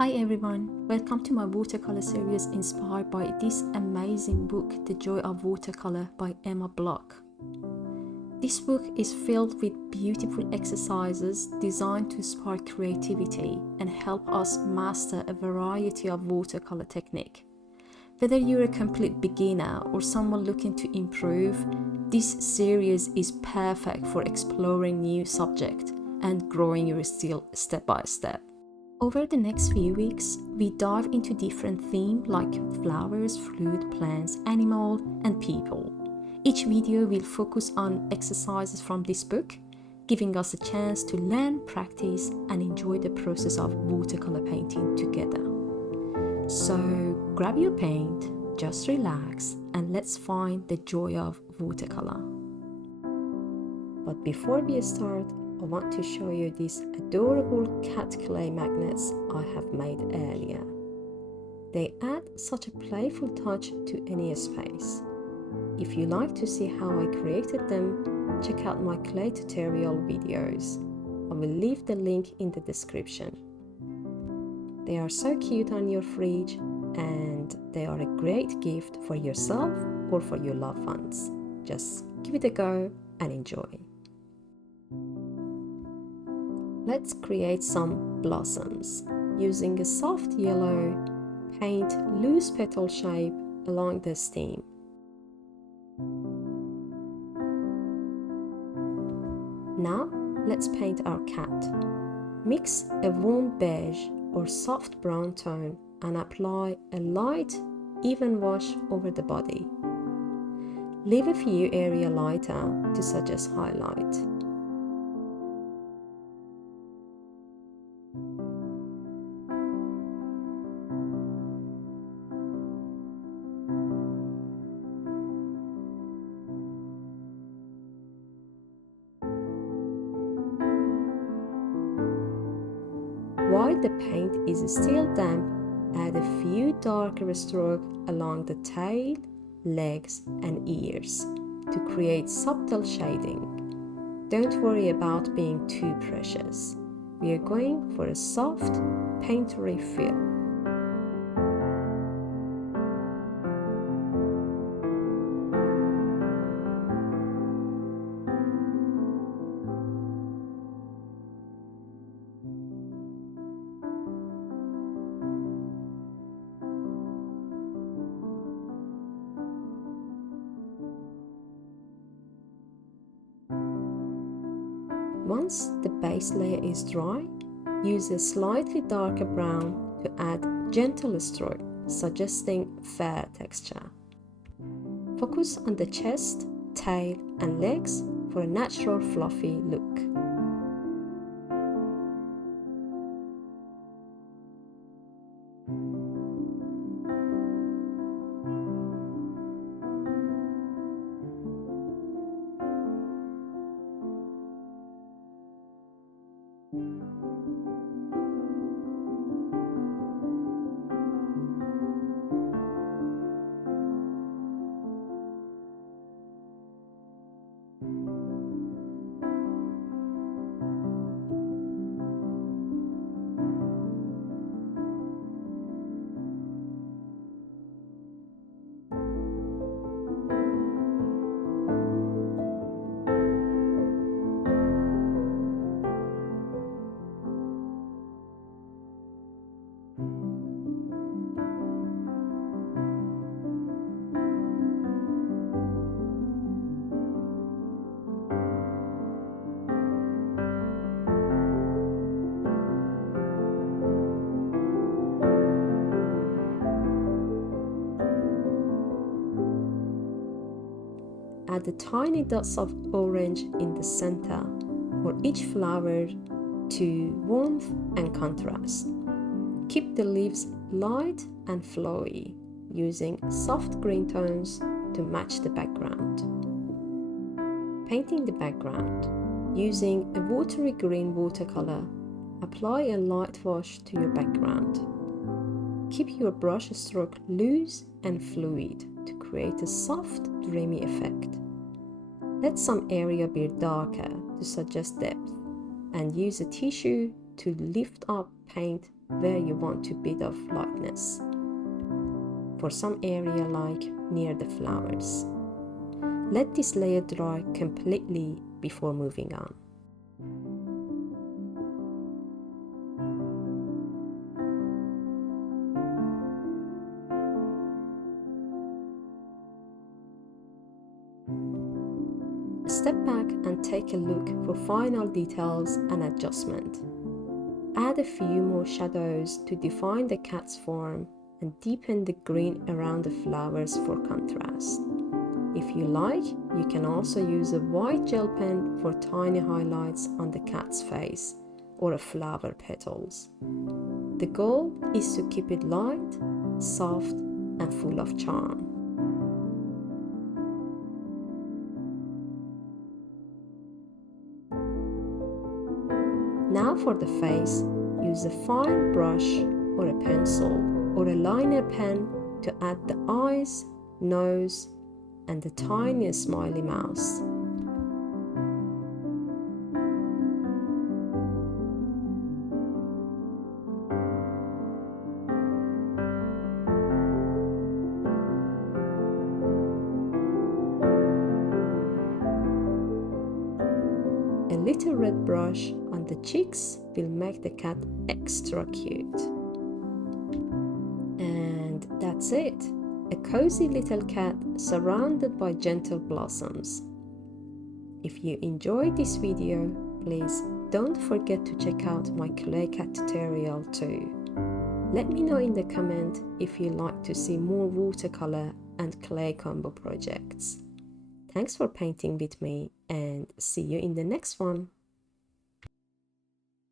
Hi everyone, welcome to my watercolor series inspired by this amazing book, The Joy of Watercolor by Emma Block. This book is filled with beautiful exercises designed to spark creativity and help us master a variety of watercolor technique. Whether you're a complete beginner or someone looking to improve, this series is perfect for exploring new subjects and growing your skill step by step. Over the next few weeks, we dive into different themes like flowers, fruit, plants, animal, and people. Each video will focus on exercises from this book, giving us a chance to learn, practice, and enjoy the process of watercolor painting together. So grab your paint, just relax, and let's find the joy of watercolor. But before we start, I want to show you these adorable cat clay magnets I have made earlier. They add such a playful touch to any space. If you like to see how I created them, check out my clay tutorial videos. I will leave the link in the description. They are so cute on your fridge and they are a great gift for yourself or for your loved ones. Just give it a go and enjoy. Let's create some blossoms. Using a soft yellow, paint loose petal shape along the stem. Now let's paint our cat. Mix a warm beige or soft brown tone and apply a light, even wash over the body. Leave a few areas lighter to suggest highlight. While the paint is still damp, add a few darker strokes along the tail, legs, and ears to create subtle shading. Don't worry about being too precious. We are going for a soft, painterly feel. Once the base layer is dry, use a slightly darker brown to add gentle stroke, suggesting fair texture. Focus on the chest, tail, and legs for a natural fluffy look. Add the tiny dots of orange in the center for each flower to warmth and contrast. Keep the leaves light and flowy, using soft green tones to match the background. Painting the background. Using a watery green watercolor, apply a light wash to your background. Keep your brush stroke loose and fluid to create a soft, dreamy effect. Let some area be darker to suggest depth, and use a tissue to lift up paint where you want a bit of lightness. For some area like near the flowers. Let this layer dry completely before moving on. Step back and take a look for final details and adjustment. Add a few more shadows to define the cat's form and deepen the green around the flowers for contrast. If you like, you can also use a white gel pen for tiny highlights on the cat's face or a flower petals. The goal is to keep it light, soft, and full of charm. Now for the face, use a fine brush or a pencil or a liner pen to add the eyes, nose, and the tiny smiley mouth. A little red brush on the cheeks will make the cat extra cute. And that's it. A cozy little cat surrounded by gentle blossoms. If you enjoyed this video, please don't forget to check out my clay cat tutorial too. Let me know in the comment if you'd like to see more watercolor and clay combo projects. Thanks for painting with me and see you in the next one.